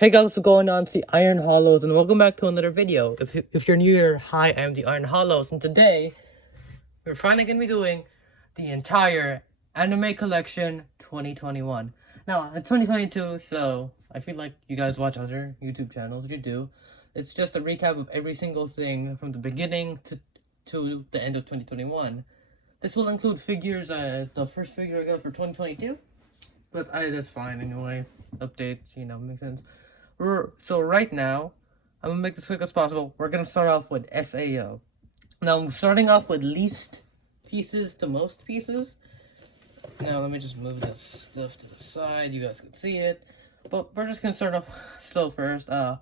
Hey guys, what's going on? It's the Iron Hollows, and welcome back to another video. If you're new here, hi, I am the Iron Hollows, and today we're finally gonna be doing the entire anime collection 2021. Now it's 2022, so I feel like you guys watch other YouTube channels. You do. It's just a recap of every single thing from the beginning to the end of 2021. This will include figures. The first figure I got for 2022, but that's fine anyway. Updates, makes sense. So right now, I'm gonna make this quick as possible. We're gonna start off with SAO. Now I'm starting off with least pieces to most pieces. Now let me just move this stuff to the side. You guys can see it, but we're just gonna start off slow first. I'm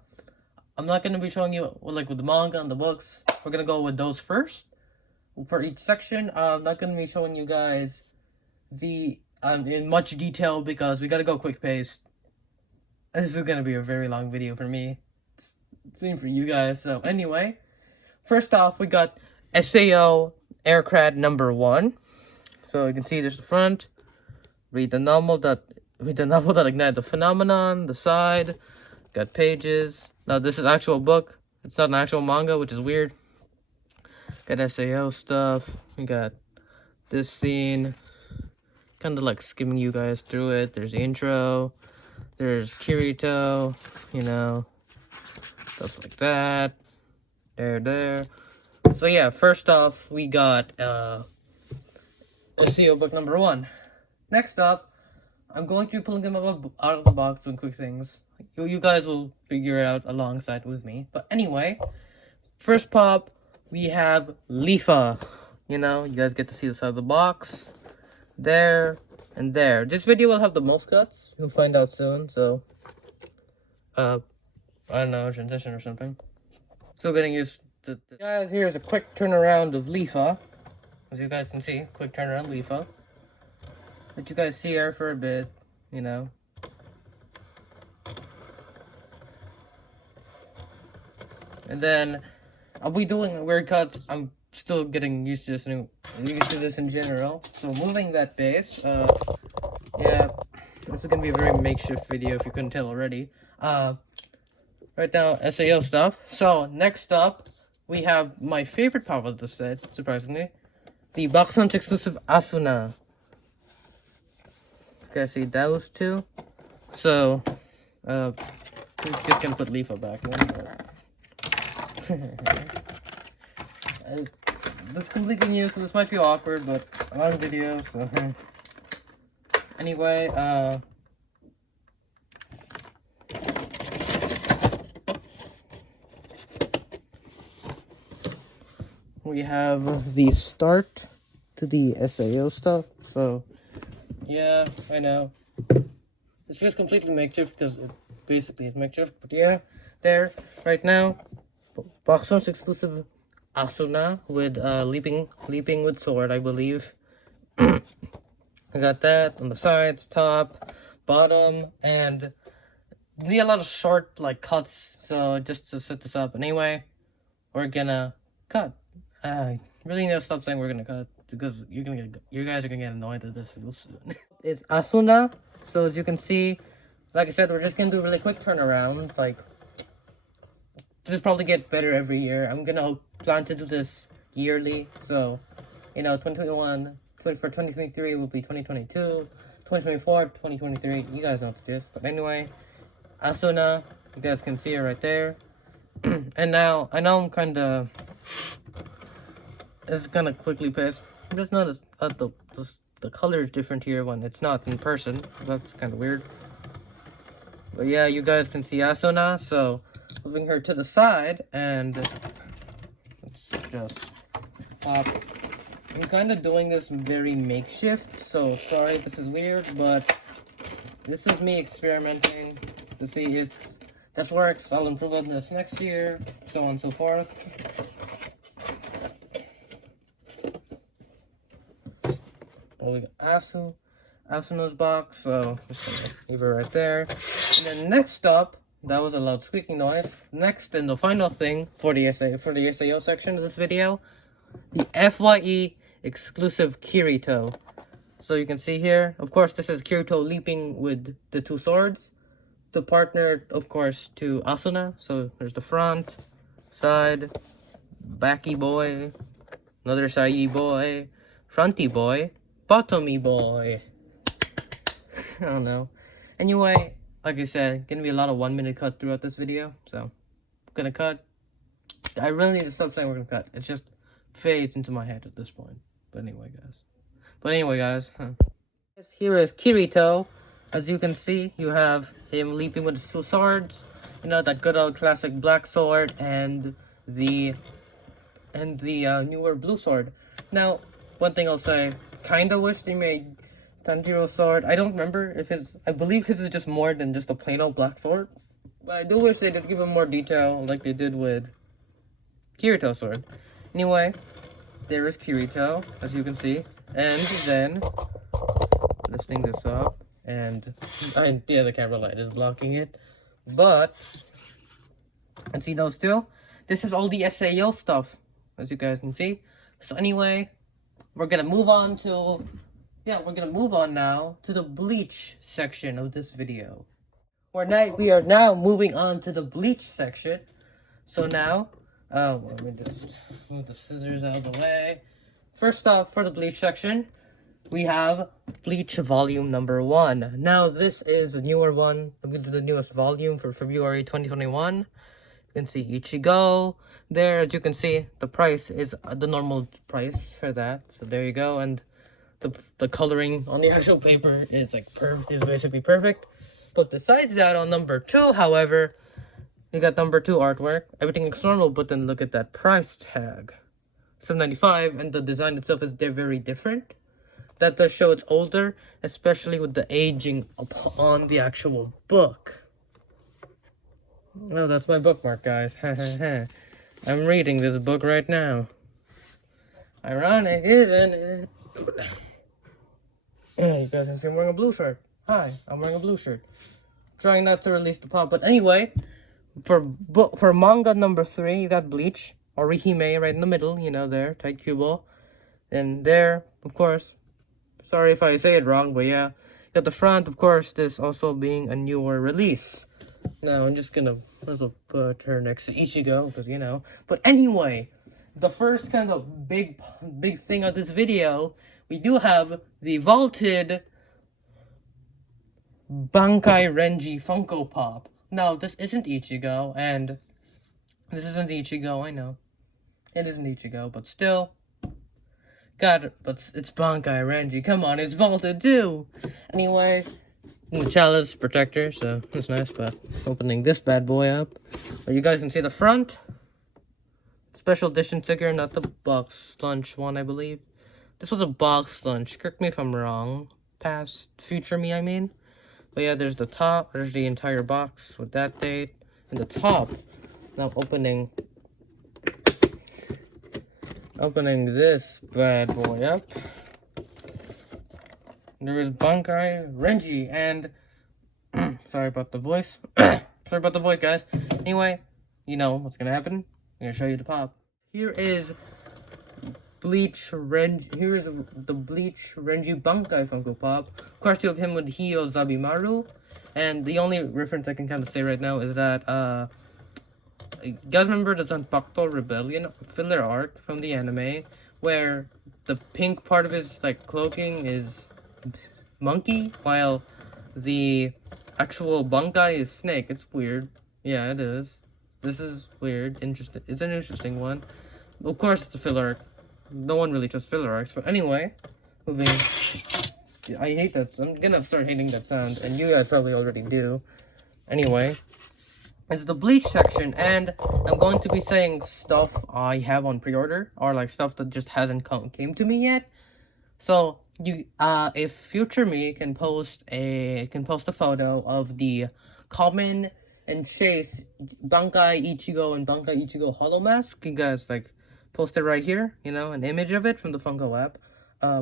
not gonna be showing you with the manga and the books. We're gonna go with those first for each section. I'm not gonna be showing you guys the in much detail because we gotta go quick paced. This is gonna be a very long video for me. Same for you guys. So anyway, first off, we got SAO Aircraft number 1. So you can see there's the front. Read the novel that ignited the phenomenon. The side got pages. Now this is actual book. It's not an actual manga, which is weird. Got SAO stuff. We got this scene. Kind of like skimming you guys through it. There's the intro. There's Kirito, stuff like that. There. So yeah, first off, we got SEO book number 1. Next up, I'm going to be pulling them out of the box, doing quick things. You guys will figure it out alongside with me. But anyway, first pop, we have Leafa. You guys get to see the side of the box. There. And there. This video will have the most cuts. You'll find out soon, so I don't know, transition or something. Still getting used to guys, here's a quick turnaround of Leafa. As you guys can see, quick turnaround Leafa. Let you guys see her for a bit, And then I'll be doing weird cuts. I'm still getting used to this in general. So moving that base, yeah, this is gonna be a very makeshift video if you couldn't tell already. Right now, SAO stuff. So next up, we have my favorite power of the set, surprisingly, the Box Lunch exclusive Asuna. You guys see those two? So, we're just gonna put Leafa back in. This is completely new, so this might feel awkward, but I'm on video, so anyway, we have the start to the SAO stuff. So yeah, I know this feels completely makeshift because it basically is makeshift, but yeah, there right now, Box Lunch exclusive Asuna with leaping with sword, I believe. I got that on the sides, top, bottom, and need a lot of short cuts. So just to set this up, anyway, we're gonna cut. I really need to stop saying we're gonna cut because you guys are gonna get annoyed at this video soon. It's Asuna. So as you can see, like I said, we're just gonna do really quick turnarounds. This probably get better every year. I'm gonna plan to do this yearly. So, 2021, for 2023 will be 2022, 2024, 2023. You guys know the gist. But anyway, Asuna, you guys can see it right there. And now, I know it's kind of quickly paced. I just noticed that the color is different here when it's not in person. That's kind of weird. But yeah, you guys can see Asuna, so moving her to the side, and let's just pop. I'm kind of doing this very makeshift, so sorry this is weird, but this is me experimenting to see if this works. I'll improve on this next year, so on and so forth. Oh, we got Asuna's box, so just gonna leave her right there. And then next up, that was a loud squeaking noise. Next and the final thing for the SAO section of this video, the Fye Exclusive Kirito. So you can see here, of course, this is Kirito leaping with the 2 swords. the partner, of course, to Asuna. So there's the front, side, backy boy, another sidey boy, fronty boy, bottomy boy. I don't know. Anyway, like I said, gonna be a lot of 1-minute cut throughout this video. So I'm gonna cut. I really need to stop saying we're gonna cut. It's just fades into my head at this point. But anyway, guys. Here is Kirito. As you can see, you have him leaping with his two swords. You know, that good old classic black sword and the newer blue sword. Now, one thing I'll say, kinda wish they made Tanjiro's sword. I don't remember if I believe his is just more than just a plain old black sword. But I do wish they did give him more detail like they did with Kirito's sword. Anyway, there is Kirito, as you can see. And then, lifting this up. And yeah, the camera light is blocking it. But, and see those two? This is all the SAO stuff, as you guys can see. So anyway, we're gonna move on now to the Bleach section of this video. We are now moving on to the Bleach section. So now, let me just move the scissors out of the way. First off, for the Bleach section, we have Bleach Volume number 1. Now, this is a newer one. The newest volume for February 2021. You can see Ichigo there. As you can see, the price is the normal price for that. So there you go. And the coloring on the actual paper is like is basically perfect. But besides that, on number 2, however, you got number 2 artwork. Everything looks normal, but then look at that price tag. $7.95, and the design itself is very different. That does show it's older, especially with the aging on the actual book. Oh, that's my bookmark, guys. I'm reading this book right now. Ironic, isn't it? Yeah, you guys can see I'm wearing a blue shirt. Hi, I'm wearing a blue shirt. Trying not to release the pop, but anyway, for manga number 3, you got Bleach, Orihime right in the middle, you know, there, tight cubo. And there, of course, sorry if I say it wrong, but yeah. At the front, of course, this also being a newer release. Now, I'm just gonna put her next to Ichigo, because, you know. But anyway, the first kind of big thing of this video, we do have the vaulted Bankai Renji Funko Pop. Now, this isn't Ichigo, and this isn't Ichigo, I know. It isn't Ichigo, but still. God, but it's Bankai Renji. Come on, it's vaulted too. Anyway, the chalice protector, so that's nice. But opening this bad boy up, but you guys can see the front. Special edition sticker, not the box lunch one, I believe. This was a box lunch. Correct me if I'm wrong. Future me, I mean. But yeah, there's the top. There's the entire box with that date and the top. Now opening this bad boy up. There is Bankai Renji and sorry about the voice. Sorry about the voice, guys. Anyway, you know what's gonna happen. I'm gonna show you the pop. Here is Bleach Renji. Here is the Bleach Renji Bankai Funko Pop. Of course, you have him with Hio Zabimaru, and the only reference I can kind of say right now is that you guys remember the Zanpakuto Rebellion filler arc from the anime, where the pink part of his like cloaking is monkey, while the actual Bankai is snake. It's weird. Yeah, it is. This is weird. Interesting. It's an interesting one. Of course, it's a filler arc. No one really trusts filler arcs. But anyway, moving. I hate that. I'm gonna start hating that sound, and you guys probably already do. Anyway. Is the Bleach section, and I'm going to be saying stuff I have on pre-order, or like stuff that just hasn't came to me yet. So if future me can post a photo of the Common and Chase Bankai Ichigo and Bankai Ichigo Hollow Mask, you guys like post it right here, you know, an image of it from the Funko app.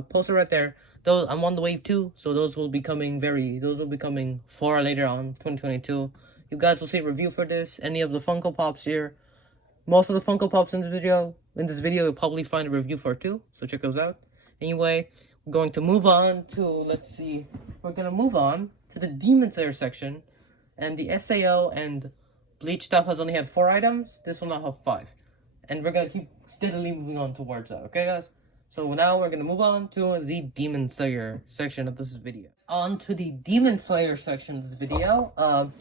Post it right there. Those I'm on the wave too, so those will be coming far later on, 2022. You guys will see a review for this. Any of the Funko Pops here. Most of the Funko Pops in this video, you'll probably find a review for too. So check those out. Anyway, we're going to move on to, we're going to move on to the Demon Slayer section. And the SAO and Bleach stuff has only had 4 items. This will now have 5. And we're gonna keep steadily moving on towards that, okay guys? So now we're gonna move on to the Demon Slayer section of this video. On to the Demon Slayer section of this video. Of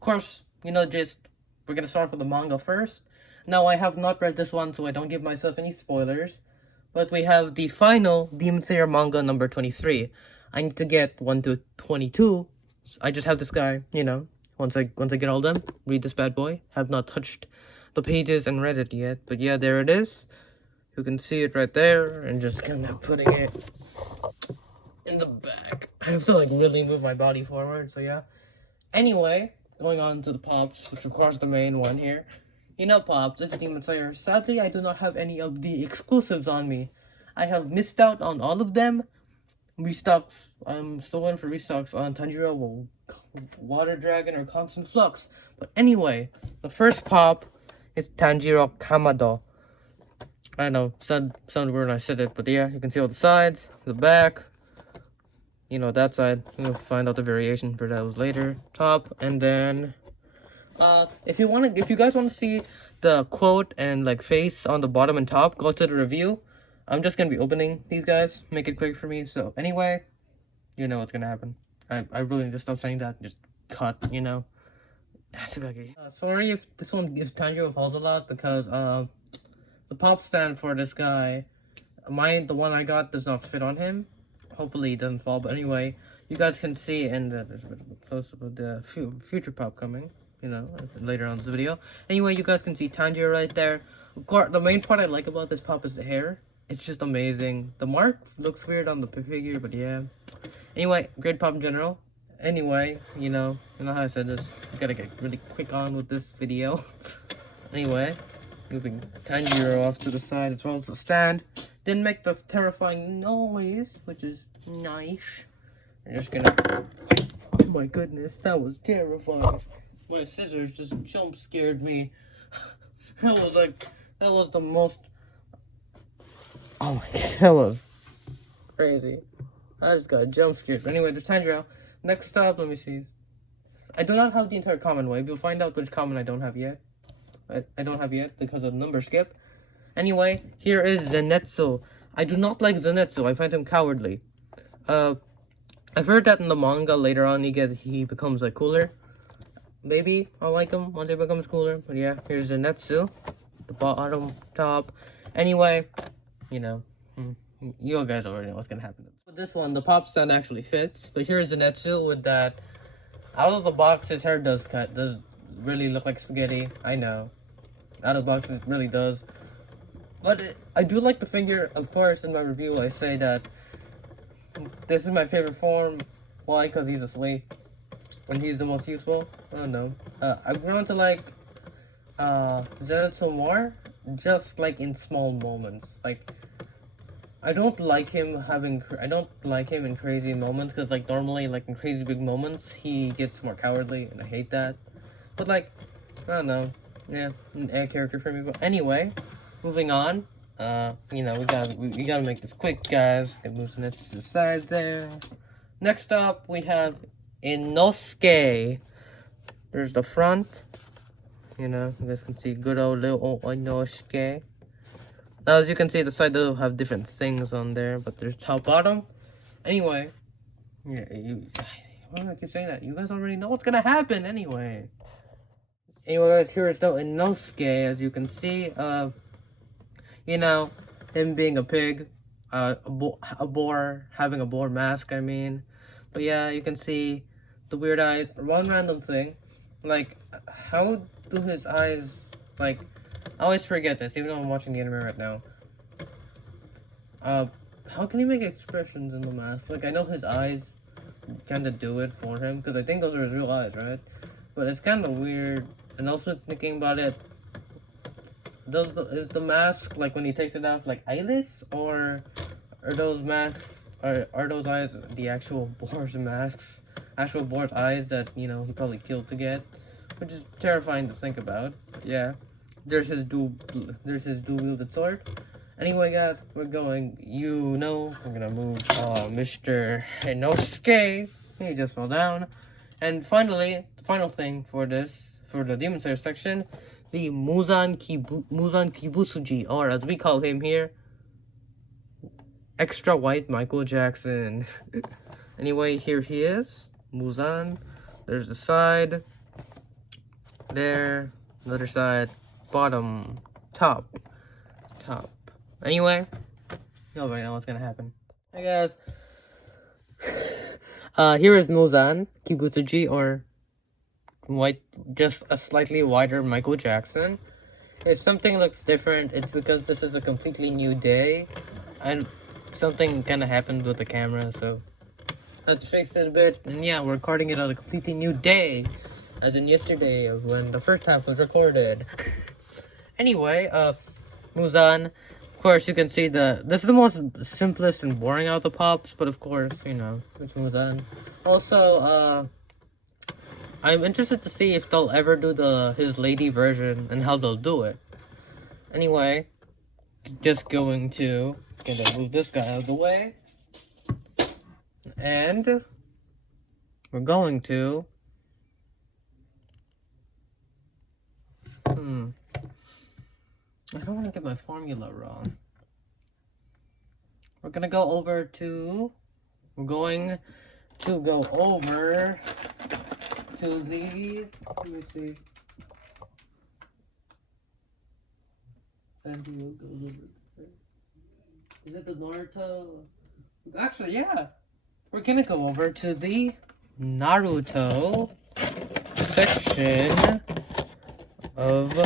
course, we're gonna start with the manga first. Now, I have not read this one, so I don't give myself any spoilers. But we have the final Demon Slayer manga number 23. I need to get 1 to 22. So I just have this guy, once I get all done, read this bad boy. Have not touched the pages and read it yet. But yeah, there it is. You can see it right there, and just kind of putting it in the back. I have to really move my body forward, so yeah. Anyway, going on to the pops, which of course the main one here. Pops, it's Demon Slayer. Sadly, I do not have any of the exclusives on me. I have missed out on all of them. Restocks, I'm still waiting for restocks on Tanjiro, Water Dragon, or Constant Flux. But anyway, the first pop is Tanjiro Kamado. I know, sounded weird when I said it, but yeah, you can see all the sides, the back, that side. You'll find out the variation for those later. Top, and then, if you guys want to see the quote and face on the bottom and top, go to the review. I'm just gonna be opening these guys, make it quick for me. So anyway, you know what's gonna happen. I really just stop saying that, just cut, sorry if Tanjiro falls a lot, because the pop stand for this guy, the one I got, does not fit on him. Hopefully it doesn't fall, but anyway, you guys can see, and there's a bit of a close-up of the future pop coming, later on this video. Anyway, you guys can see Tanjiro right there. Of course, the main part I like about this pop is the hair. It's just amazing. The mark looks weird on the figure, but yeah. Anyway, great pop in general. Anyway, you know how I said this. I gotta get really quick on with this video. Anyway, moving Tanjiro off to the side as well as the stand. Didn't make the terrifying noise, which is nice. I'm just gonna... Oh my goodness, that was terrifying. My scissors just jump scared me. That was the most... Oh my god, that was crazy. I just got jump scared. But anyway, there's Tanjiro. Next up, let me see. I do not have the entire common wave. You'll find out which common I don't have yet. I don't have yet because of the number skip. Anyway, here is Zenitsu. I do not like Zenitsu. I find him cowardly. I've heard that in the manga later on he becomes cooler. Maybe I'll like him once he becomes cooler. But yeah, here's Zenitsu. The bottom, top. Anyway, you guys already know what's gonna happen. With this one, the pop stand actually fits. But here's Zenitsu with that. Out of the box, his hair does really look like spaghetti. I know. Out of the box, it really does. But I do like the figure. Of course, in my review, I say that this is my favorite form. Why? Because he's asleep. And he's the most useful. I don't know. I've grown to like Zenitsu more. Just in small moments. I don't like him in crazy moments. Because normally, in crazy big moments, he gets more cowardly. And I hate that. But I don't know. Yeah, an A character for me. But anyway, moving on. We gotta make this quick, guys. Gotta move some to the side there. Next up, we have Inosuke. There's the front. You guys can see good old little Inosuke. Now, as you can see, the side does have different things on there, but there's top, bottom. Anyway, yeah, why do I keep saying that? You guys already know what's gonna happen anyway. Anyway, guys, here is the Inosuke, as you can see. Him being a pig, a boar, having a boar mask, I mean. But yeah, you can see the weird eyes. One random thing, how do his eyes, I always forget this, even though I'm watching the anime right now. How can he make expressions in the mask? I know his eyes kind of do it for him, because I think those are his real eyes, right? But it's kind of weird. And also thinking about it, is the mask when he takes it off eyeless, or are those masks are those eyes the actual boar's masks, actual boar's eyes that he probably killed to get, which is terrifying to think about. Yeah, there's his dual wielded sword. Anyway, guys, we're gonna move Mr. Inosuke. He just fell down. And finally, the final thing for the Demon Slayer section, the Muzan Kibusuji, or as we call him here, Extra White Michael Jackson. Anyway, here he is, Muzan. There's the side, there, another side, bottom, top. Anyway, you already know what's gonna happen. Hey guys, here is Muzan Kibutsuji, or white, just a slightly wider Michael Jackson. If something looks different, it's because this is a completely new day, and something kind of happened with the camera, so I had to fix it a bit. And yeah, we're recording it on a completely new day, as in yesterday, of when the first half was recorded. Anyway, Muzan, of course, you can see this is the most simplest and boring out of the pops, but of course, you know, it's Muzan. Also, I'm interested to see if they'll ever do his lady version and how they'll do it. Anyway, just going to move this guy out of the way, and we're going to I don't want to get my formula wrong. We're going to go over to the, let me see. Is it the Naruto? Actually, yeah. We're going to go over to the Naruto section of...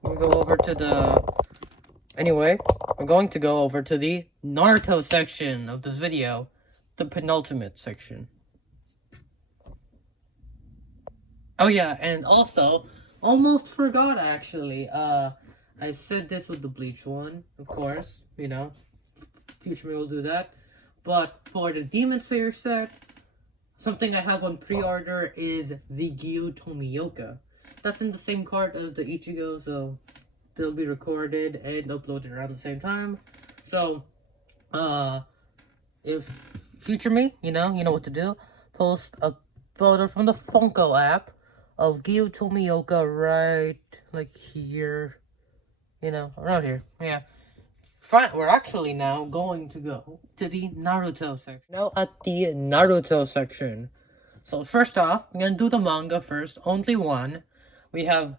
We'll go over to the... Anyway, we're going to go over to the Naruto section of this video. The penultimate section. Oh yeah, and also, almost forgot actually, I said this with the Bleach one, of course, you know, future me will do that. But for the Demon Slayer set, something I have on pre-order is the Gyu Tomioka. That's in the same cart as the Ichigo, so they'll be recorded and uploaded around the same time. So, if future me, you know what to do. Post a photo from the Funko app of Gyu Tomioka right, like here, you know, around here. Yeah. We're actually now going to go to the Naruto section. Now at the Naruto section. So first off, I'm gonna do the manga first. Only one. We have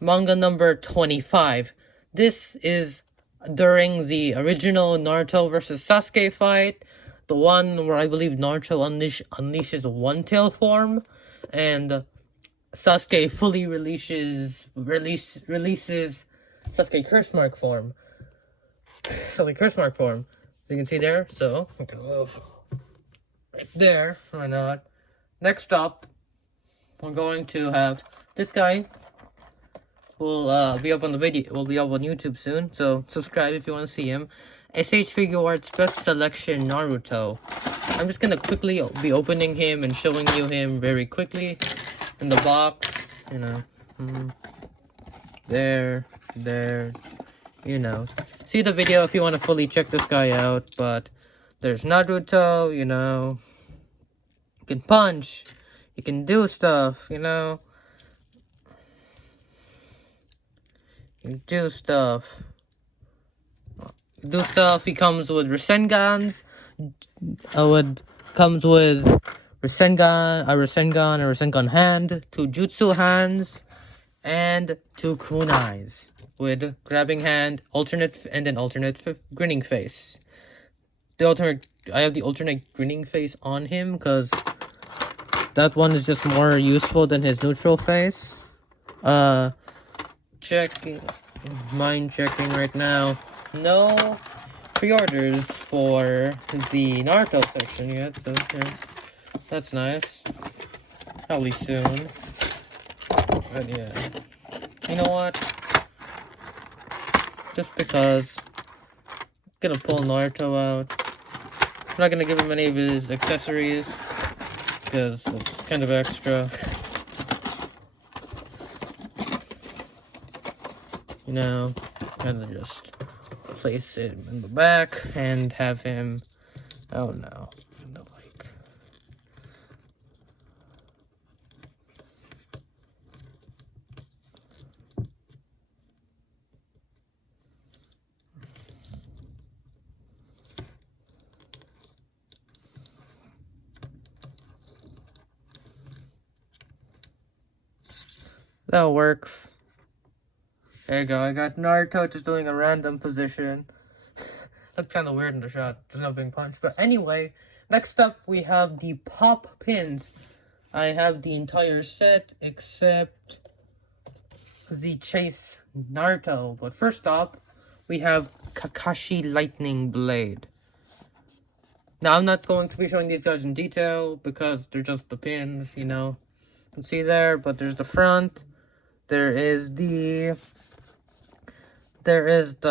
manga number 25. This is during the original Naruto versus Sasuke fight. The one where I believe Naruto unleashes one-tail form. And Sasuke fully releases Sasuke curse mark form. So you can see there. So I'm gonna move right there. Why not? Next up, we're going to have this guy. Will be up on the video. Will be up on YouTube soon. So subscribe if you want to see him. SH Figure Arts Best Selection Naruto. I'm just gonna quickly be opening him and showing you him very quickly in the box. You know, there, you know. See the video if you want to fully check this guy out. But there's Naruto, you know. You can punch. You can do stuff, you know. You do stuff. He comes with Rasengans. Comes with a Rasengan hand, 2 Jutsu hands, and 2 kunais with grabbing hand, alternate grinning face. I have the alternate grinning face on him because that one is just more useful than his neutral face. Mind checking right now. No pre-orders for the Naruto section yet, so yeah, that's nice. Probably soon. But yeah, you know what? Just because I'm gonna pull Naruto out. I'm not gonna give him any of his accessories because it's kind of extra. You know, kind of just place it in the back and have him. Oh no, like That works. There you go. I got Naruto just doing a random position. That's kind of weird in the shot. Just not being punched. But anyway, next up we have the pop pins. I have the entire set except the Chase Naruto. But first up, we have Kakashi Lightning Blade. Now, I'm not going to be showing these guys in detail because they're just the pins, you know. You can see there, but there's the front. There is the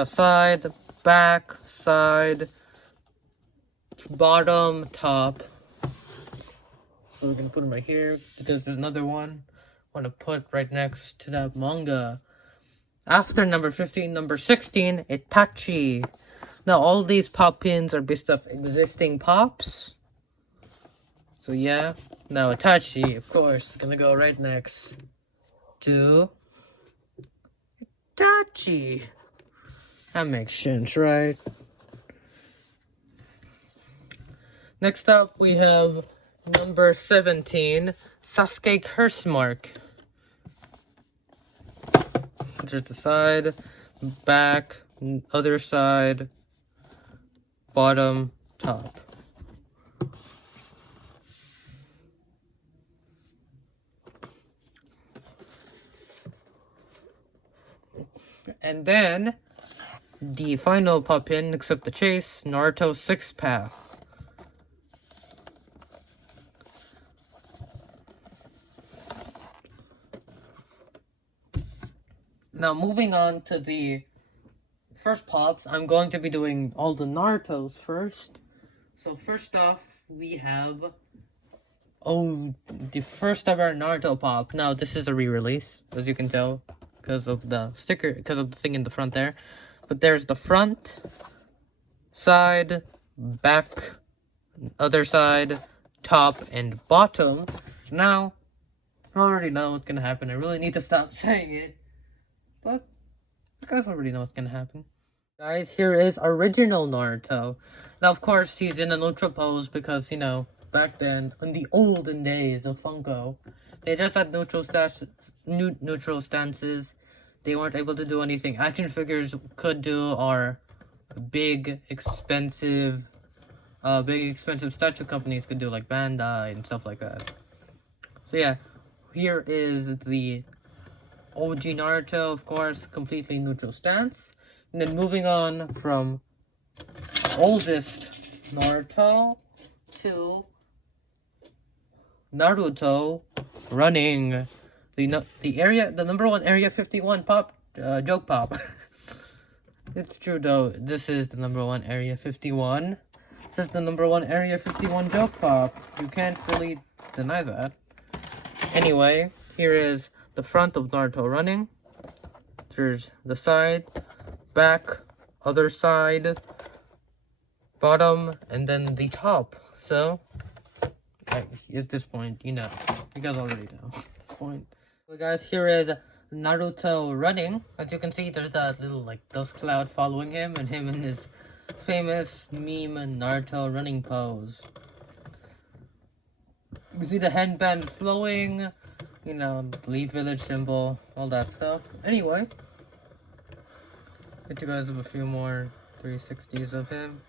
side, back, side, bottom, top. So we're gonna put them right here because there's another one I want to put right next to that manga. After number 15, number 16, Itachi. Now all these pop pins are based off existing pops. So yeah, now Itachi, of course, gonna go right next to Itachi. That makes sense, right? Next up, we have number 17, Sasuke Curse Mark. There's the side, back, other side, bottom, top. And then, the final pop pin, except the chase, Naruto 6th Path. Now, moving on to the first pops, I'm going to be doing all the Narutos first. So, first off, we have, the first ever Naruto pop. Now, this is a re-release, as you can tell, because of the sticker, because of the thing in the front there. But there's the front, side, back, other side, top, and bottom. So now, I already know what's gonna happen. I really need to stop saying it. But you guys already know what's gonna happen. Guys, here is original Naruto. Now, of course, he's in a neutral pose because, you know, back then, in the olden days of Funko, they just had neutral stances. They weren't able to do anything action figures could do, or big expensive statue companies could do, like Bandai and stuff like that. So yeah, here is the OG Naruto, of course, completely neutral stance. And then moving on from oldest Naruto to Naruto Running. The number one Area 51 pop, joke pop. It's true though, this is the number one Area 51. This is the number one Area 51 joke pop. You can't really deny that. Anyway, here is the front of Naruto Running. There's the side, back, other side, bottom, and then the top. So, at this point, you know. You guys already know at this point. So guys, here is Naruto Running. As you can see, there's that little, like, dust cloud following him, and him in his famous meme Naruto running pose. You can see the headband flowing, you know, the Leaf Village symbol, all that stuff. Anyway, get you guys a few more 360s of him.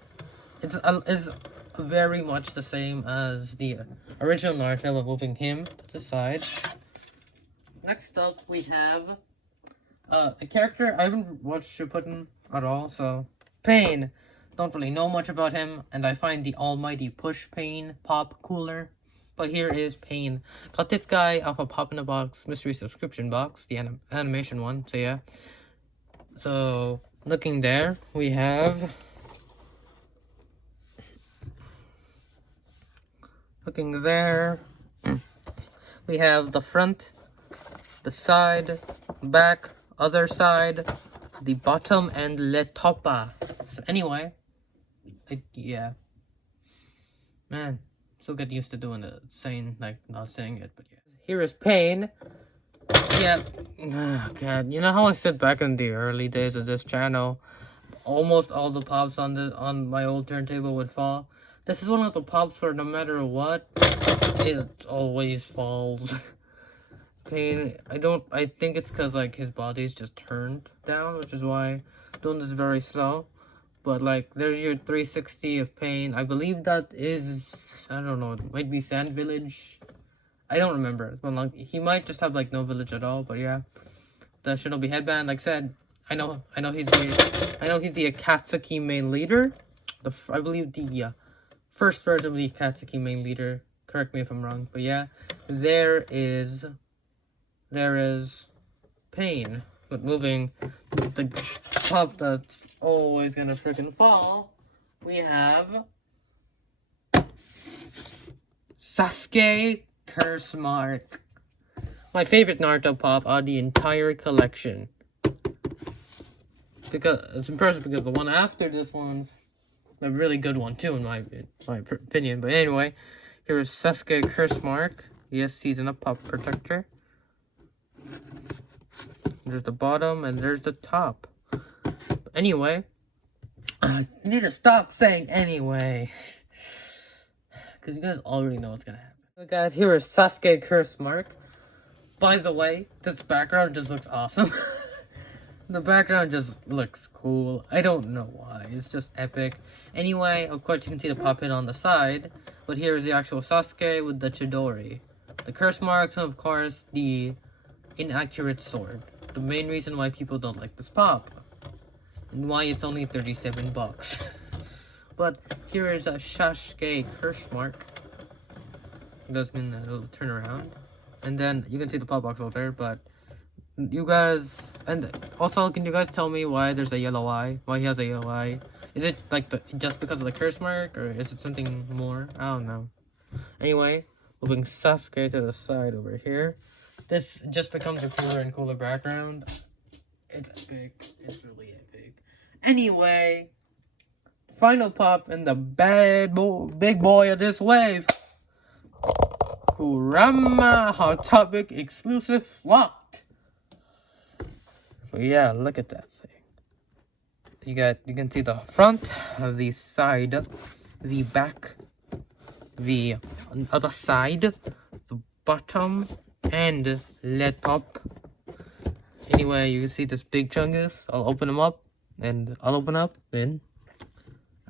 It's very much the same as the original Naruto, but moving him to the side. Next up, we have a character I haven't watched Shippuden at all, so Pain. Don't really know much about him, and I find the almighty Push Pain pop cooler. But here is Pain. Got this guy off a Pop in a Box mystery subscription box, the animation one, so yeah. So, looking there, we have... Looking there, we have the front, the side, back, other side, the bottom, and le topa. So anyway, yeah. Man, still get used to doing it, not saying it, but yeah. Here is Pain. Yeah, oh god, you know how I said back in the early days of this channel, almost all the pops on my old turntable would fall? This is one of the pops where no matter what, it always falls. Pain, I think it's because, like, his body's just turned down, which is why I'm doing this very slow. But, like, there's your 360 of Pain. I believe that is, I don't know, it might be Sand Village. I don't remember. It's been long. He might just have, like, no village at all, but yeah. The Shinobi headband, like I said, I know he's the Akatsuki main leader. I believe the first version of the Akatsuki main leader. Correct me if I'm wrong, but yeah, there is Pain. But moving the top that's always gonna freaking fall, we have Sasuke Curse Mark. My favorite Naruto pop out of the entire collection. Because it's impressive because the one after this one's a really good one too, in my opinion. But anyway, here is Sasuke Curse Mark. Yes, he's in a pop protector. There's the bottom and there's the top. But anyway, I need to stop saying anyway, because you guys already know what's gonna happen. So guys, here is Sasuke Curse Mark. By the way, this background just looks awesome. The background just looks cool. I don't know why. It's just epic. Anyway, of course, you can see the pop-in on the side. But here is the actual Sasuke with the Chidori. The curse marks, and of course, the inaccurate sword. The main reason why people don't like this pop. And why it's only 37 bucks. But here is a Sasuke curse mark. You guys can turn around. And then you can see the pop box out there, but you guys, and also, can you guys tell me why there's a yellow eye? Why he has a yellow eye? Is it like just because of the curse mark, or is it something more? I don't know. Anyway, moving Sasuke to the side over here. This just becomes a cooler and cooler background. It's epic. It's really epic. Anyway, final pop in the big boy of this wave. Kurama Hot Topic Exclusive Flocked. But yeah, look at that thing. You can see the front, the side, the back, the other side, the bottom, and the top. Anyway, you can see this big chungus. I'll open them up, and I'll open up, and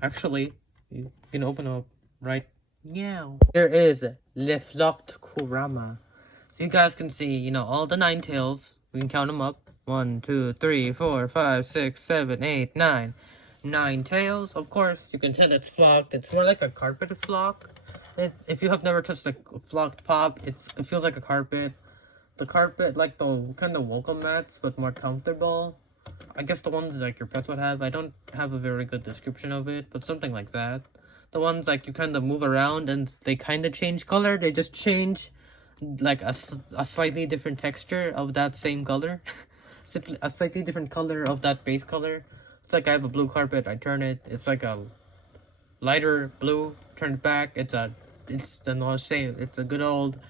actually, you can open up right now. Here is Le Flocked Kurama. So you guys can see, all the 9 tails. We can count them up. 1, 2, 3, 4, 5, 6, 7, 8, 9. 9 tails. Of course, you can tell it's flocked. It's more like a carpet flock. If you have never touched a flocked pop, it feels like a carpet. The carpet, like the kind of welcome mats, but more comfortable. I guess the ones like your pets would have. I don't have a very good description of it, but something like that. The ones like you kind of move around and they kind of change color. They just change like a slightly different texture of that same color. A slightly different color of that base color. It's like I have a blue carpet, I turn it, it's like a lighter blue, turn it back, it's the same, it's a good old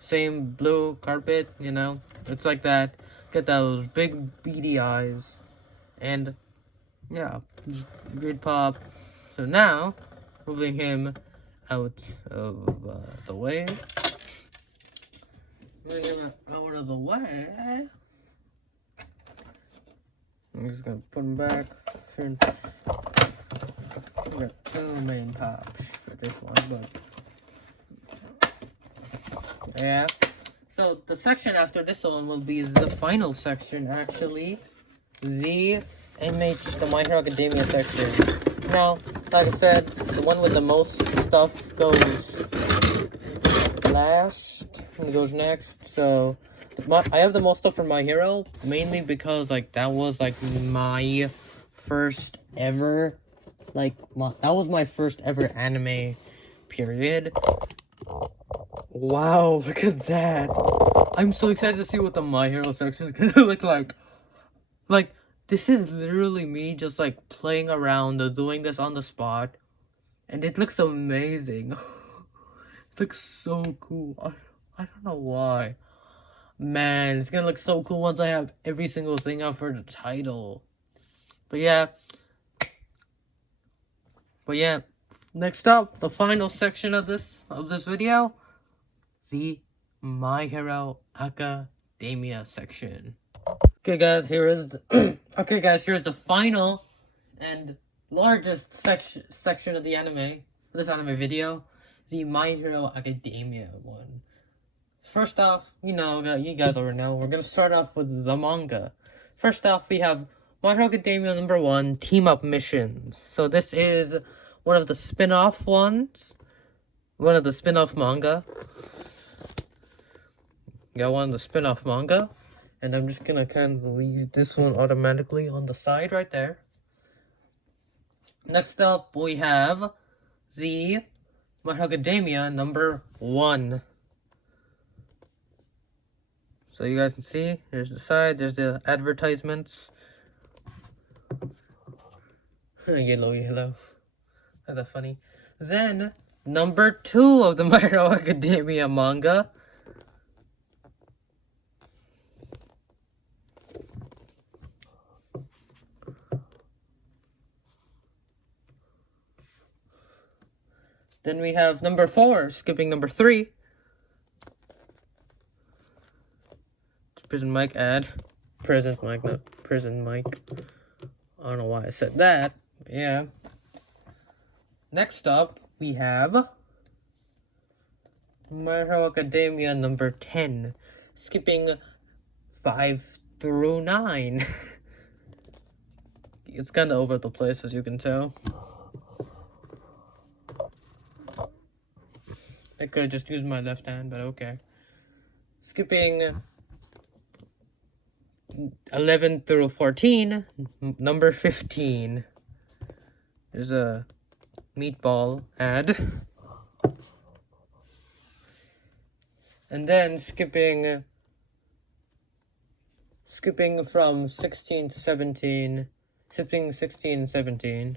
same blue carpet, it's like that. Get those big beady eyes, and yeah, just great pop. So now, moving him out of the way. Moving him out of the way. I'm just gonna put him back. We got 2 main pops for this one, but yeah. So the section after this one will be the final section, actually. The My Hero Academia section. Now, like I said, the one with the most stuff goes last and goes next. So I have the most stuff for My Hero, mainly because that was my first ever, that was my first ever anime, period. Wow, look at that. I'm so excited to see what the My Hero section is gonna look like. This is literally me just playing around, doing this on the spot, and it looks amazing. It looks so cool. I don't know why. Man, it's gonna look so cool once I have every single thing out for the title. But yeah, next up, the final section of this video, the My Hero Academia section. Okay guys, here's the final and largest section of the anime, this anime video, the My Hero Academia one. First off, you guys already know, we're gonna start off with the manga. First off, we have My Hero Academia #1, Team Up Missions. So this is one of the spin-off ones, one of the spin-off manga. Got one of the spin-off manga, and I'm just gonna kind of leave this one automatically on the side right there. Next up, we have the My Hero Academia #1. So you guys can see, there's the side, there's the advertisements. Yellow. Is that funny? Then, #2 of the My Hero Academia manga. Then we have #4, skipping #3. Prison Mike ad. Prison Mike, not Prison Mike. I don't know why I said that. But yeah. Next up, we have My Hero Academia #10. Skipping 5 through 9. It's kind of over the place, as you can tell. I could just use my left hand, but okay. Skipping 11 through 14, #15. There's a meatball ad. And then skipping from 16 to 17, skipping 16 and 17,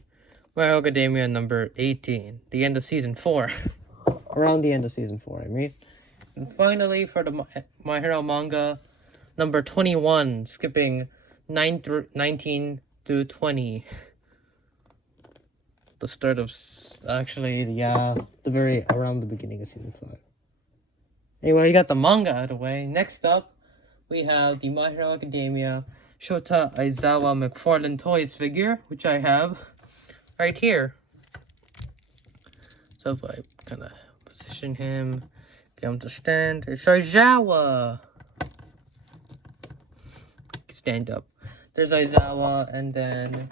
My Hero Academia #18, the end of season 4. Around the end of season 4, I mean. And finally, for the My Hero manga, #21, skipping 19 through 20. The start of, actually, yeah, around the beginning of season 5. Anyway, you got the manga out of the way. Next up, we have the My Hero Academia Shota Aizawa McFarlane Toys figure, which I have right here. So if I kind of position him, get him to stand, it's Aizawa. Stand up. There's Aizawa, and then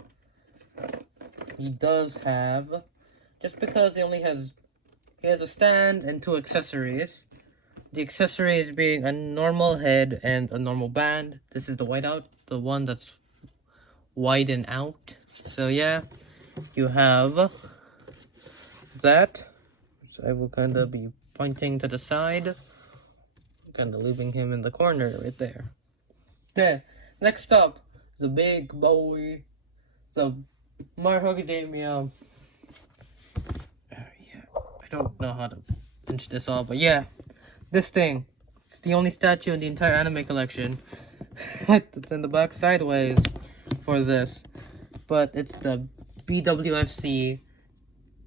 he does have, just because he has a stand and 2 accessories. The accessories being a normal head and a normal band. This is the whiteout, the one that's widened out. So yeah, you have that, which I will kind of be pointing to the side, kind of leaving him in the corner right there. Then, next up, the big boy, the My Hero Academia. Yeah, I don't know how to pinch this off, but yeah, this thing. It's the only statue in the entire anime collection. It's in the back sideways for this, but it's the BWFC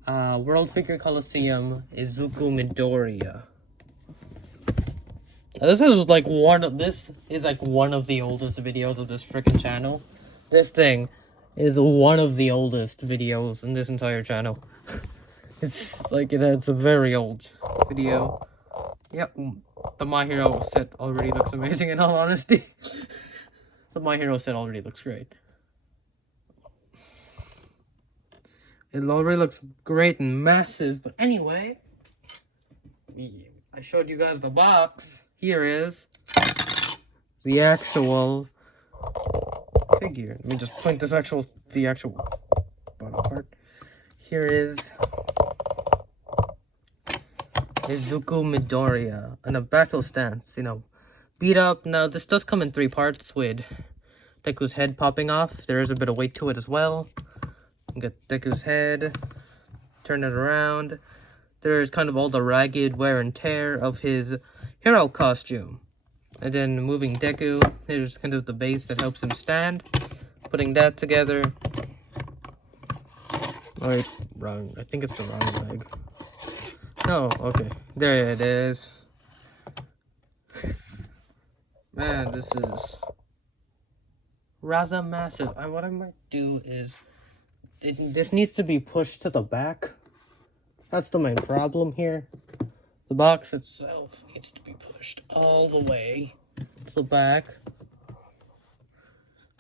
World Figure Coliseum Izuku Midoriya. This is like one of the oldest videos of this freaking channel. This thing is one of the oldest videos in this entire channel. It's a very old video. Yep, the My Hero set already looks amazing, in all honesty. The My Hero set already looks great. It already looks great and massive, but anyway, I showed you guys the box. Here is the actual figure. Let me just point the actual bottom part. Here is Izuku Midoriya in a battle stance, beat up. Now, this does come in 3 parts with Deku's head popping off. There is a bit of weight to it as well. Get Deku's head, turn it around. There's kind of all the ragged wear and tear of his hero costume. And then moving Deku, there's kind of the base that helps him stand. Putting that together. Wait, wrong. I think it's the wrong leg. No, okay. There it is. Man, this is rather massive. And what I might do is, this needs to be pushed to the back. That's the main problem here. The box itself needs to be pushed all the way to the back.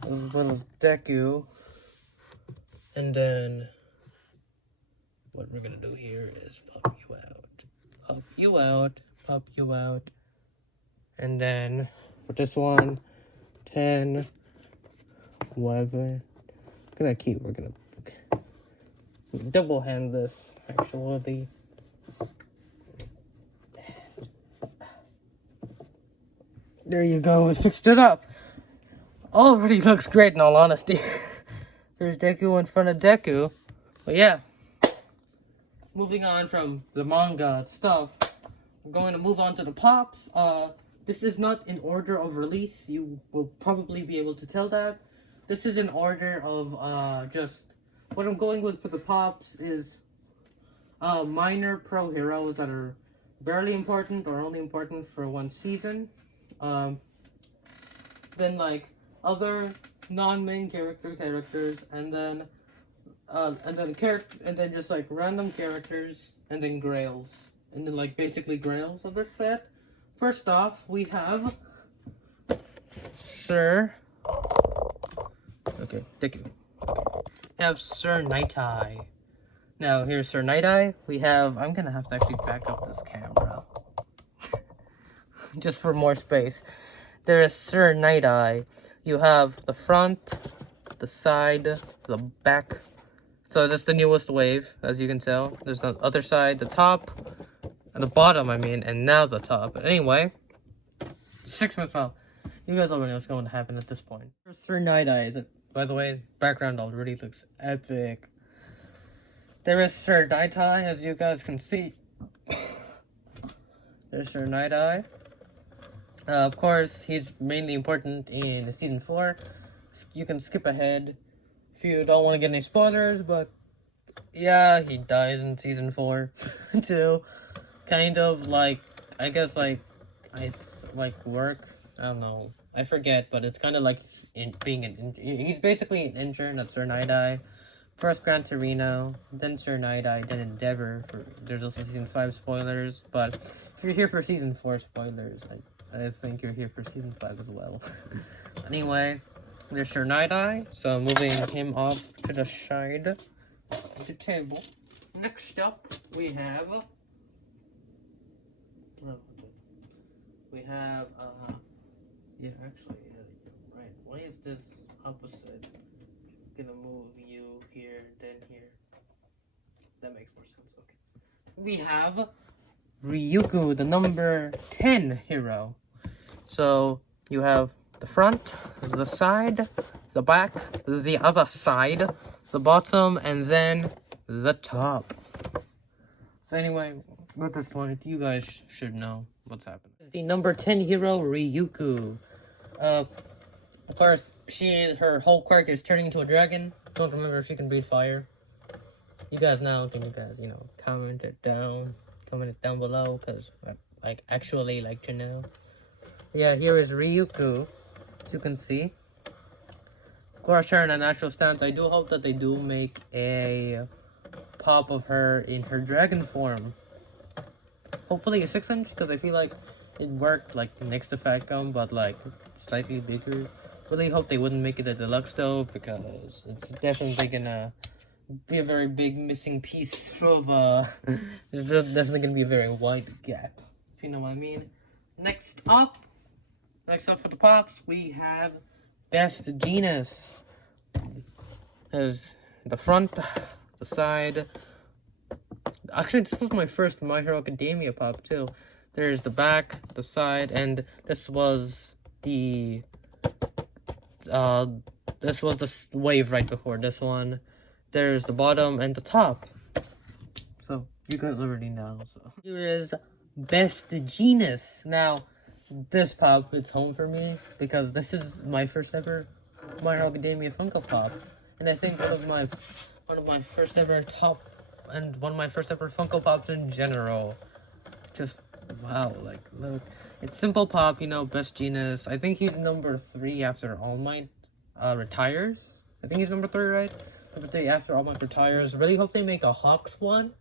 As well as Deku. And then what we're gonna do here is pop you out. Pop you out. Pop you out. And then for this one, 10, 11. We're gonna double hand this actually. There you go, we fixed it up. Already looks great in all honesty. There's Deku in front of Deku. But yeah. Moving on from the manga stuff, we're going to move on to the pops. This is not in order of release. You will probably be able to tell that. This is in order of just what I'm going with for the pops is minor pro heroes that are barely important or only important for one season. Then like other non-main characters, and then just like random characters, and then grails, and then like basically grails of this set. First off, we have Sir. Okay, thank you. We have Sir Night Eye. Now here's Sir Night Eye. We have. I'm gonna have to actually back up this camera just for more space. There is Sir Night Eye. You have the front, the side, the back. So that's the newest wave, as you can tell. There's the other side, the top, and the bottom, I mean, and now the top. But anyway, 6 minutes out. You guys already know what's going to happen at this point. Sir Night Eye. By the way, background already looks epic. There is Sir Night Eye, as you guys can see. There's Sir Night Eye. Of course, he's mainly important in season 4. You can skip ahead if you don't want to get any spoilers, but yeah, he dies in season 4 too. Kind of like, I guess work. I don't know. I forget, but it's kind of like he's basically an intern at Sir Night Eye. First Gran Torino, then Sir Night Eye, then Endeavor. There's also season 5 spoilers, but if you're here for season 4 spoilers, I think you're here for season 5 as well. Anyway, there's Sir Night Eye, so moving him off to the side of the table. Next up, we have yeah, actually, right. Why is this opposite? I'm gonna move you here, then here. That makes more sense. Okay. We have Ryuko, the number 10 hero. So you have the front, the side, the back, the other side, the bottom, and then the top. So anyway, at this point, you guys should know what's happening. It's the number 10 hero, Ryuko. Of course, her whole quirk is turning into a dragon. Don't remember if she can breathe fire. You guys know, can you guys, comment it down below, because I actually like to know. Yeah, here is Ryuko, as you can see. Of course, her in a natural stance. I do hope that they do make a pop of her in her dragon form. Hopefully a 6-inch, because I feel like it worked like next to Fat Gum, but like slightly bigger. Really hope they wouldn't make it a deluxe though, because it's definitely gonna be a very big missing piece of there's definitely gonna be a very wide gap, if you know what I mean. Next up for the pops, we have Best Genus. There's the front, the side. Actually, this was my first My Hero Academia pop too. There's the back, the side, and this was the wave right before this one. There's the bottom and the top. So you guys already know. So here is Best Genus. Now, this pop hits home for me because this is my first ever My Hero Academia Funko Pop, and I think one of my first ever top and one of my first ever Funko Pops in general. Just Wow, like, look. It's Simple Pop, you know, best genius. I think he's number 3 after All Might retires. I think he's number 3, right? Number 3 after All Might retires. Really hope they make a Hawks one,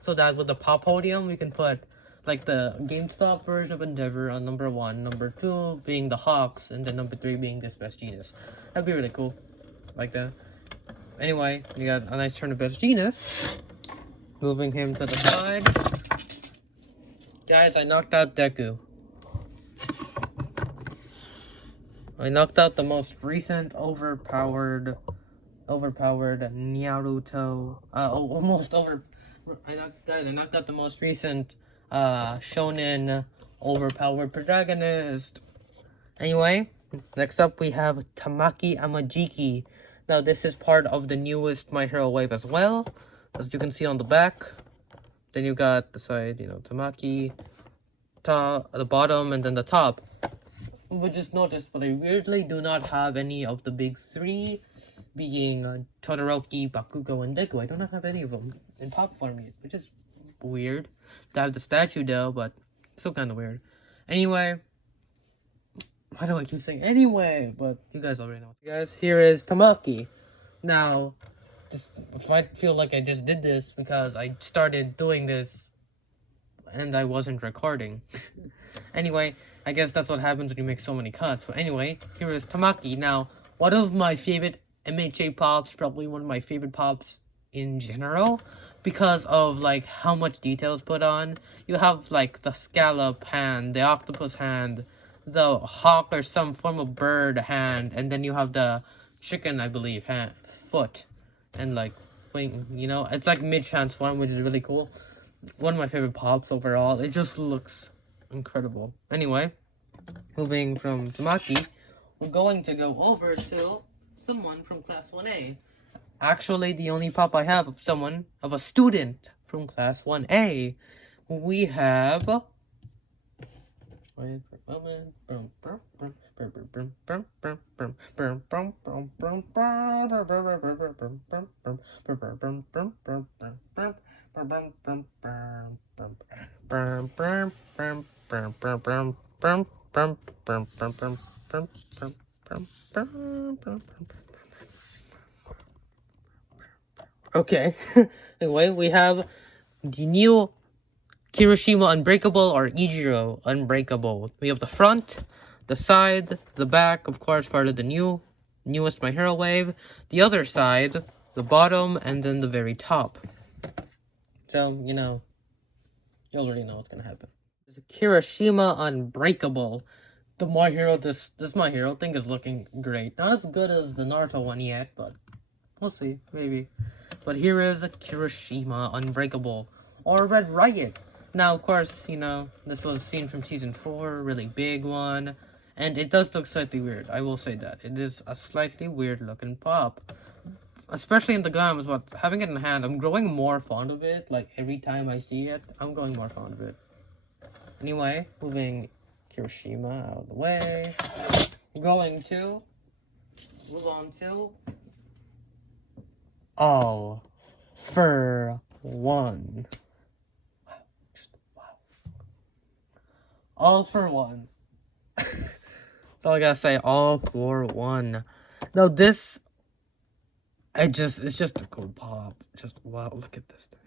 so that with the pop podium, we can put, like, the GameStop version of Endeavor on number 1, number 2 being the Hawks, and then number 3 being this best genius. That'd be really cool. Like that. Anyway, we got a nice turn of best genius. Moving him to the side. Guys, I knocked out Deku. I knocked out the most recent overpowered Naruto. I knocked out the most recent shonen overpowered protagonist. Anyway, next up we have Tamaki Amajiki. Now this is part of the newest My Hero wave as well, as you can see on the back. Then you got the side, you know, Tamaki, the bottom, and then the top. We just noticed, but I weirdly do not have any of the big 3, being Todoroki, Bakugo, and Deku. I do not have any of them in pop form yet, which is weird. To have the statue though, but still kind of weird. Anyway, why do I keep saying anyway? But you guys already know. Guys, here is Tamaki. Now, if I feel like I just did this because I started doing this and I wasn't recording. Anyway, I guess that's what happens when you make so many cuts. But anyway, here is Tamaki. Now, one of my favorite MHA pops, probably one of my favorite pops in general, because of like how much detail is put on. You have like the scallop hand, the octopus hand, the hawk or some form of bird hand, and then you have the chicken, I believe, foot, and like wing. You know, it's like mid-transform, which is really cool. One of my favorite pops overall. It just looks incredible. Anyway, moving from Tamaki, we're going to go over to someone from Class 1A. Actually, the only pop I have of a student from Class 1A. We have... Wait for a moment. Okay. Anyway, we have the new Kirishima Unbreakable or Ijiro Unbreakable. We have the front, the side, the back, of course, part of the newest My Hero wave. The other side, the bottom, and then the very top. So, you know, you already know what's gonna happen. The Kirishima Unbreakable. The My Hero, this My Hero thing is looking great. Not as good as the Naruto one yet, but we'll see, maybe. But here is a Kirishima Unbreakable, or Red Riot. Now, of course, you know, this was seen from Season 4, really big one. And it does look slightly weird, I will say that. It is a slightly weird looking pop. Especially in the glams, but having it in hand, I'm growing more fond of it. Like, every time I see it, I'm growing more fond of it. Anyway, moving Kirishima out of the way. Move on to... All for One. All for One. That's all I gotta say. All for One. Now this, it's just a cool pop. Just wow, look at this thing.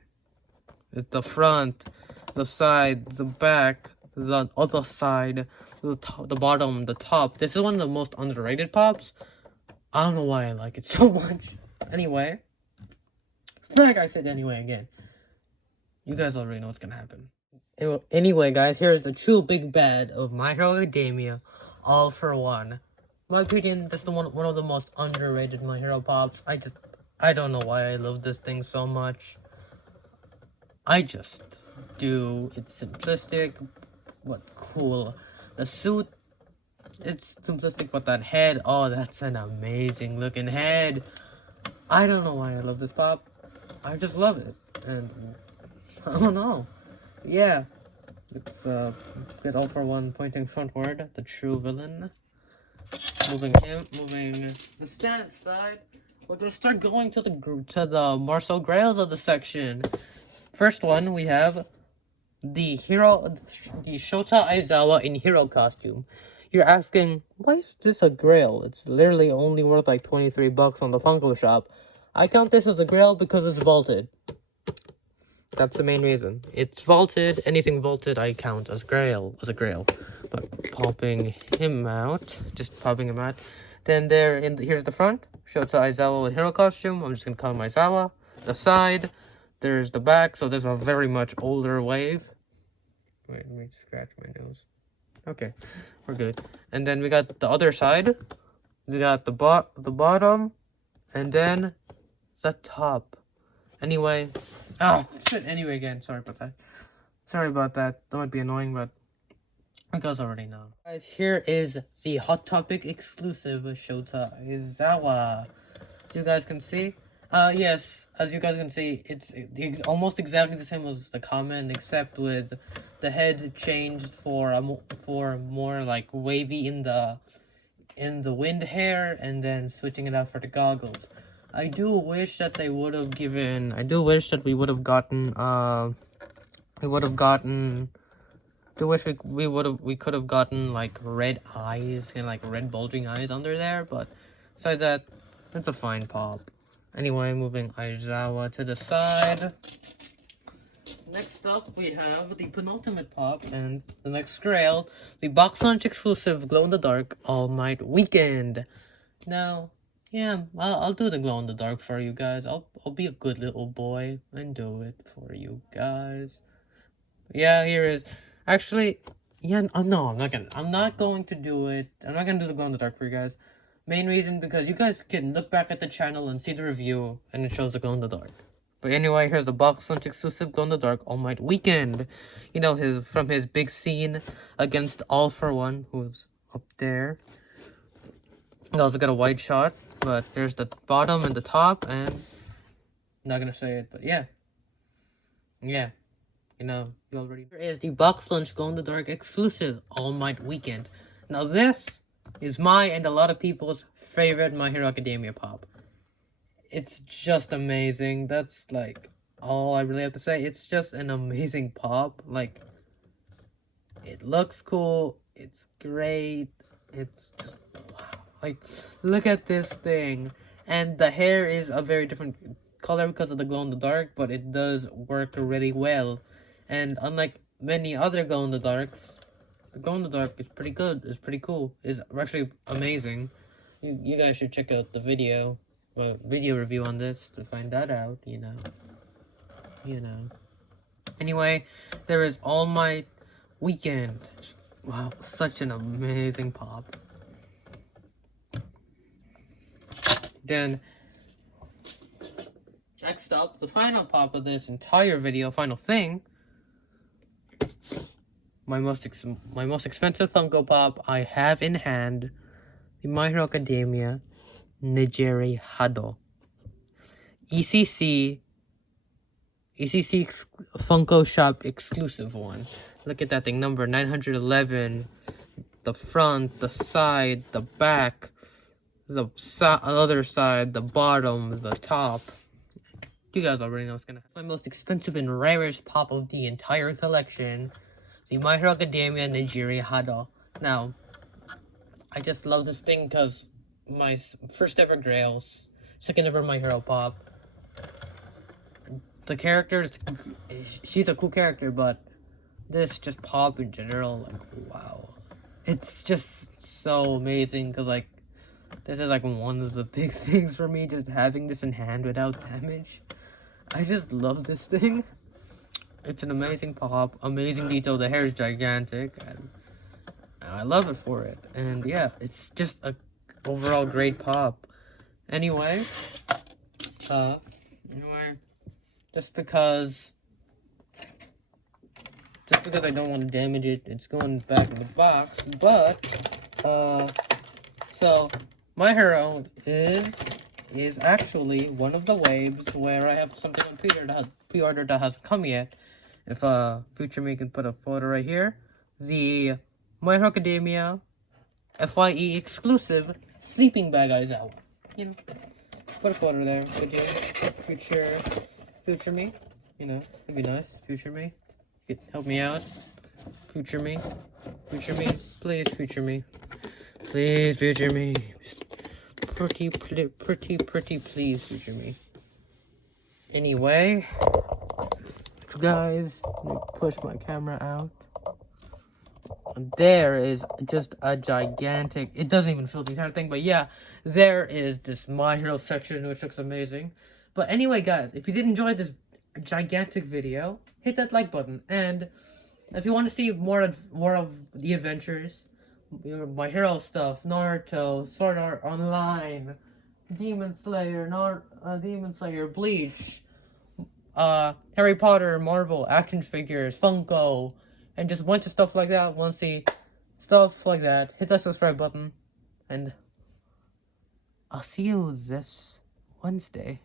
It's the front, the side, the back, the other side, the bottom, the top. This is one of the most underrated pops. I don't know why I like it so much. Anyway. Like I said anyway again. You guys already know what's gonna happen. Anyway, guys, here's the true big bad of My Hero Academia, All for One. In my opinion, this is one of the most underrated My Hero pops. I don't know why I love this thing so much. I just do. It's simplistic, but cool. The suit, it's simplistic, but that head, oh, that's an amazing looking head. I don't know why I love this pop. I just love it, and I don't know. Yeah, it's get All for One pointing frontward, the true villain. Moving the stance side. We're gonna start going to the Marcel Grails of the section. First one we have the Shota Aizawa in hero costume. You're asking, why is this a grail? It's literally only worth like 23 bucks on the Funko shop. I count this as a grail because it's vaulted. That's the main reason. It's vaulted. Anything vaulted I count as a grail. But popping him out, Then here's the front. Shota Aizawa with hero costume. I'm just gonna call him Aizawa. The side, there's the back. So there's a very much older wave. Wait, let me scratch my nose. Okay, we're good. And then we got the other side. We got the bottom, and then the top. Anyway, anyway again. Sorry about that. That might be annoying, but you guys already know. Guys, here is the Hot Topic exclusive Shota Aizawa. So you guys can see. Yes, as you guys can see, it's almost exactly the same as the comment, except with the head changed for more like wavy in the wind hair, and then switching it out for the goggles. I do wish that we would have gotten we could have gotten like red eyes and like red bulging eyes under there, but besides that, it's a fine pop. Anyway, moving Aizawa to the side. Next up, we have the penultimate pop and the next grail, the Box Lunch exclusive Glow in the Dark All Might Weekend. Now, yeah, I'll do the glow in the dark for you guys. I'll be a good little boy and do it for you guys. Yeah, here is actually. Yeah, no, I'm not going to do it. I'm not gonna do the glow in the dark for you guys. Main reason because you guys can look back at the channel and see the review, and it shows the glow in the dark. But anyway, here's the Box Lunch exclusive Glow in the Dark All Might Weekend. You know, his big scene against All For One, who's up there. I also got a wide shot, but there's the bottom and the top, and I'm not gonna say it, but yeah. Yeah. You know, you already. Here is the Box Lunch Glow in the Dark exclusive All Might Weekend. Now this is my and a lot of people's favorite My Hero Academia pop. It's just amazing. That's like all I really have to say. It's just an amazing pop. Like, it looks cool. It's great. It's just wow. Like, look at this thing. And the hair is a very different color because of the glow in the dark, but it does work really well. And unlike many other glow in the darks, the glow in the dark is pretty good. It's pretty cool. It's actually amazing. You guys should check out the video review on this to find that out, you know. Anyway, there is All Might Weekend. Wow, such an amazing pop. Then, next up, the final pop of this entire video, final thing. My most expensive Funko Pop I have in hand, the My Hero Academia Nejire Hado. ECC Funko Shop exclusive one. Look at that thing, number 911. The front, the side, the back, the other side, the bottom, the top. You guys already know what's gonna happen. My most expensive and rarest pop of the entire collection, the My Hero Academia Nejire Hado. Now, I just love this thing because my first ever grails, second ever My Hero pop. The character, she's a cool character, but this just pop in general, like, wow. It's just so amazing because, like, this is like one of the big things for me, just having this in hand without damage. I just love this thing. It's an amazing pop, amazing detail. The hair is gigantic, and I love it for it. And yeah, it's just a overall great pop. Anyway, just because I don't want to damage it, it's going back in the box. But so My Hero is actually one of the waves where I have something on pre-order that hasn't come yet. If future me can put a photo right here, the My Hero Academia Fye exclusive sleeping bag Aizawa. You know, put a photo there. Would you? Future me. You know, it'd be nice. Future me. Help me out. Future me. Future me. Please, future me. Please, future me. Pretty, please, future me. Anyway, guys, let me push my camera out. There is just a gigantic, it doesn't even fill the entire thing, but yeah, there is this My Hero section, which looks amazing. But anyway, guys, if you did enjoy this gigantic video, hit that like button. And if you want to see more of the adventures, My Hero stuff, Naruto, Sword Art Online, Demon Slayer, Bleach, Harry Potter, Marvel, action figures, Funko, and just a bunch of stuff like that. Want to see stuff like that, hit that subscribe button, and I'll see you this Wednesday.